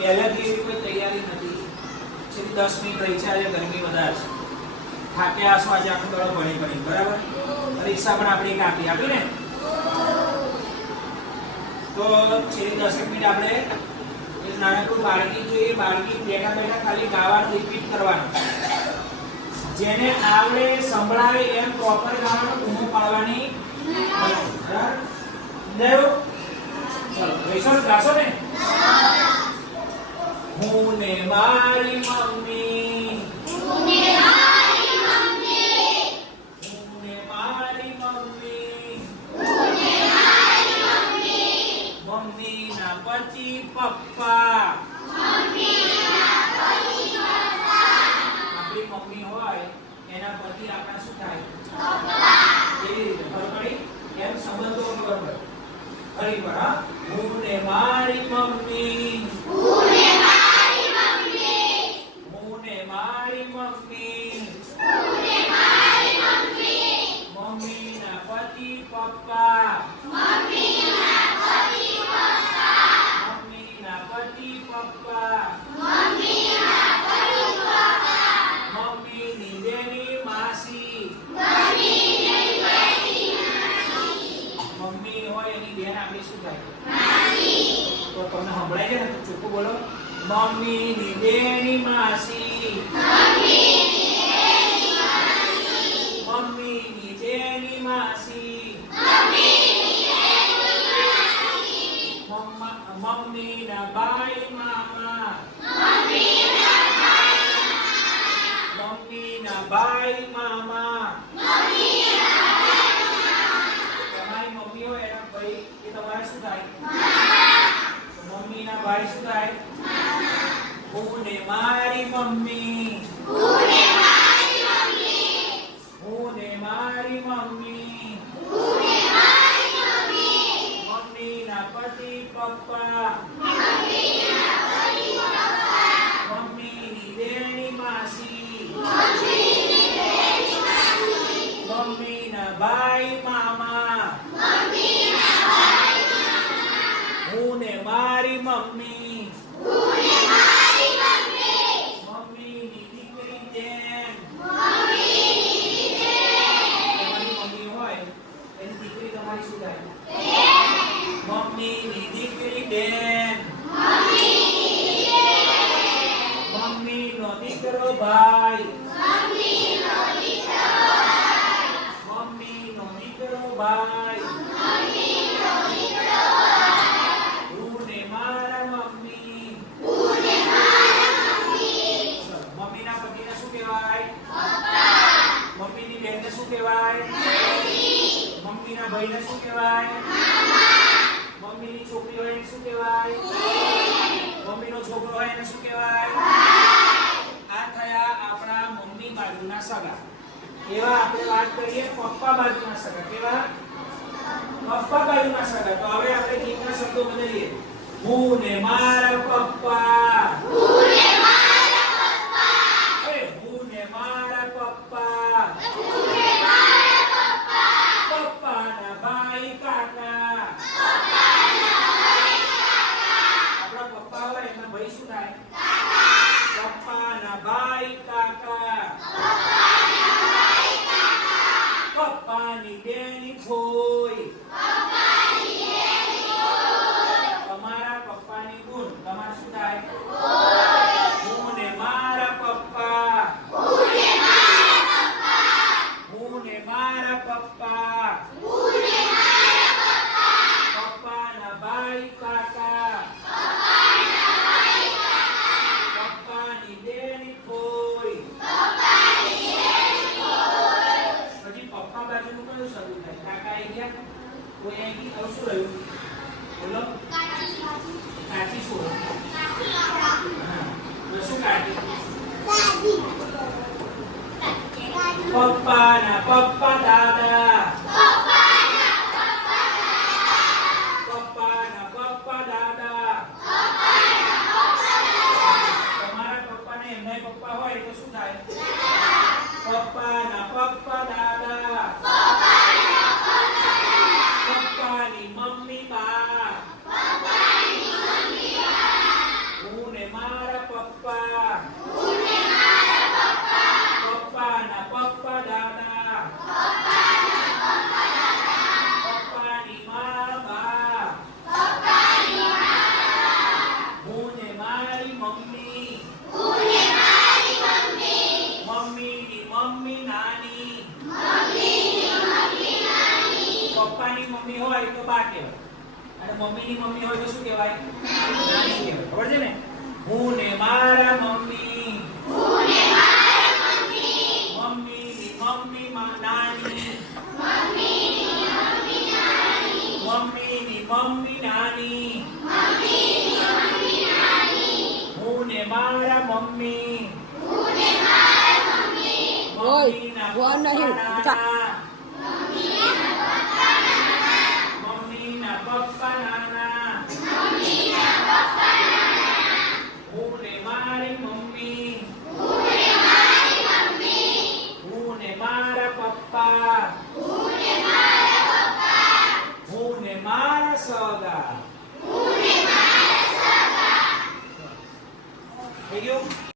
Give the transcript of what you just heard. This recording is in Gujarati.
પહેલેથી એવી કોઈ તૈયારી નથી. છે દસ મિનિટ રહી છે, આજે ગરમી વધારે છે. થાકે આસો આજે આખો દડો ભણી ભણી બરાબર? પરીક્ષા પણ આપણે એક આપી આપી ને? તો છેલ્લી દસ મિનિટ આપણે નાનકડું બાળકી જોઈએ બાળકી બેઠા બેઠા ખાલી ગાવાનું રિપીટ કરવાનું. જેને આવડે સંભળાવે એમ પ્રોપર ગાવાનું બૂમો પાડવાની બરાબર? ચલો વૈષ્ણવ ગાશો ને? હું ને મારી મમ્મી. હું ને મારી મમ્મી. મમ્મી. ના પછી પપ્પા. આપણી મમ્મી હોય એના પતિ આપણા શું થાય? કેવી રીતે? ખબર પડી? એમ સંબંધો પડે. ફરી વાર હા. હું ને મારી મમ્મી. ના પતિ પપ્પા મમ્મી ના પતિ પપ્પા મમ્મી ની બેની માસી મમ્મી હોય એની બેન આપણી શું થાય તો તમને સંભળાય છે ને ચોખ્ખું બોલો મમ્મી ની મમ્મી ના બાઈ મામા મમ્મી ના બાઈ મામા તમારી મમ્મી હોય એના ભાઈ એ તમારે શું થાય મમ્મી ના ભાઈ શું થાય હું ને મારી મમ્મી હું ને મારી મમ્મી મમ્મી કહેવાય? મમ્મી ના ભાઈને શું કહેવાય? મમ્મી ની છોકરી હોય એને શું કહેવાય? મમ્મી નો છોકરો હોય એને શું કહેવાય? આ થયા આપણા મમ્મી બાજુના સગા. એવા આપણે વાત કરીએ પપ્પા બાજુના સગા. કેવા? પપ્પા બાજુના સગા. તો હવે આપણે ગીતના શબ્દો બદલીએ. હું ને મારા પપ્પા એ હું ને મારા પપ્પા પપ્પાના ભાઈ કાકા આપણા પપ્પા હોય એના ભાઈ શું થાય પપ્પાના ભાઈ કાકા પપ્પાની બેની ફોઈ તમારા પપ્પાની ગુણ તમારે શું થાય હું ને મારા પપ્પા હું ને મારા પપ્પા પપ્પાના ભાઈ કાકા પપ્પાની બેની ફોઈ પછી પપ્પા બાજુનું કયું શબ્દ થાય કાકા આવી ગયા કોઈ અહીં ગયું શું રહ્યું બોલો કાચી શું હા તો શું કાચી પપ્પાના પપ્પા દાદા પપ્પાના પપ્પા દાદા તમારા પપ્પાને એમના પપ્પા હોય તો શું થાય પપ્પાના પપ્પા દાદા પપ્પાની મમ્મી બા હું મમ્મીની મમ્મી હોય તો શું કહેવાય? નાની કહેવાય. ખબર છે ને? હું ને મારા મમ્મી. મમ્મીની મમ્મી માં નાની. મમ્મીની મમ્મી નાની. હું ને મારા મમ્મી. મમ્મીના બોલ નહીં. પપ્પા નાના. મમ્મીના પપ્પા નાના હું ને મારી મમ્મી હું ને મારા પપ્પા હું ને મારા સગા થઈ ગયું